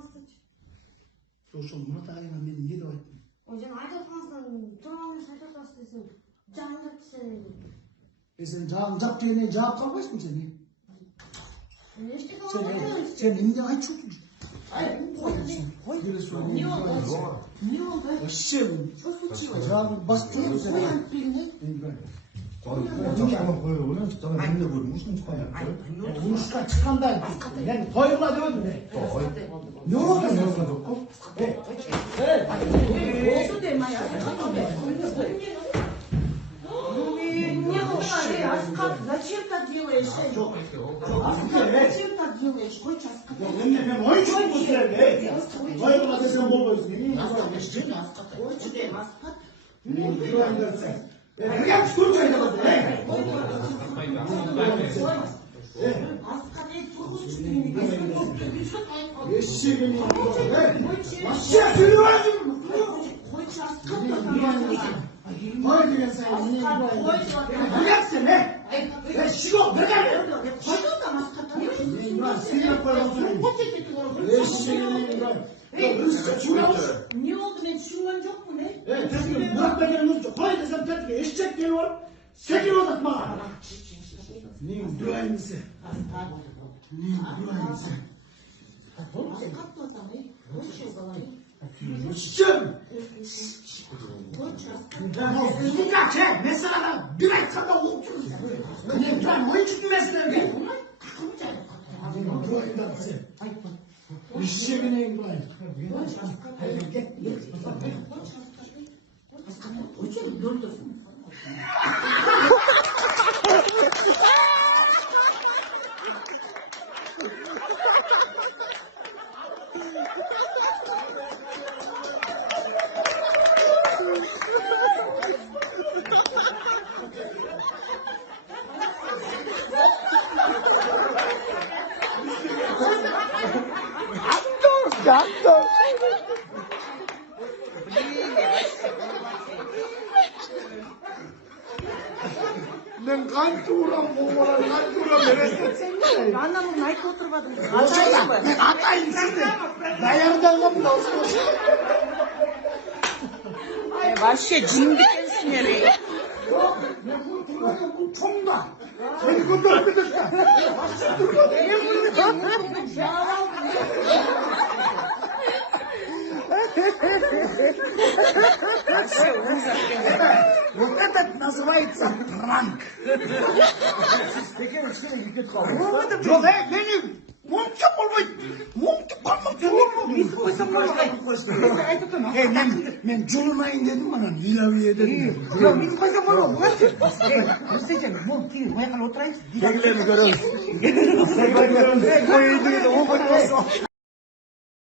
таныстырчы. Ошол Мурат агайга мен эмне деп айттым? Жана айтып атсаң, тууралуу айтып атасың десең, жанын жапты сен. Сен жанын жап дегенде жаап калбайсың сен. Эчтеке Sen emне айтып жүрсүң? Не oldu? Вообще, жанын басып жүрсүң сен. Урушка чыкканда мен тойгула деп элдим. Не болду? Oldu deme ya. Не болмады, Аскат, зачем так делаешь? Аскат, зачем так делаешь? Хочешь Аскат? Мен ойчумун бул жерде. Тойгула десем болбойсуң. Хочешь дем, Аскат? Кем түшкөнчү айдабыз? Аскат, тургузчу мени. Эшегин. Вообще сүйлөбөйсүң. Хочешь Аскат? Той деген сайын эмне Хочешь? билесиң, Шиго, бергем. Пойду там Аскат. Не oldu, ben düşünmem yok mu ne? Murat Bey'in koy desem tepki eşek geliyor. Sekiyor uzatma. Neyin durayımsı? Neyin durayımsı? Askat da tam, hoş yazalım. Şım! Hoş Askat. Dünya ki mesela bir ay kadar oturur. Ben o için mesela ne? Durayımsı. Eşeğin neyin durayım? Hoş Askat. Askat, hoş gördün. Gato. Ben kanturam boğulan kanturam neresine? Anamın ayıp oturmadım. Ben atayım sizi. Dayardanım da olsun. Вообще cin dikensin nereye? Bu 총다. Seni götürdük ya. Вот это называется пранк. Жоқ, менің мумчам болмайды. Мумчам қалмақ мен жуылмайын дедім анан илабие дедім. Жоқ, мен қойсам болады ма? Сен бұл кейін байқап отырайыншы. Келгенін көреміз. Келгенін көреміз.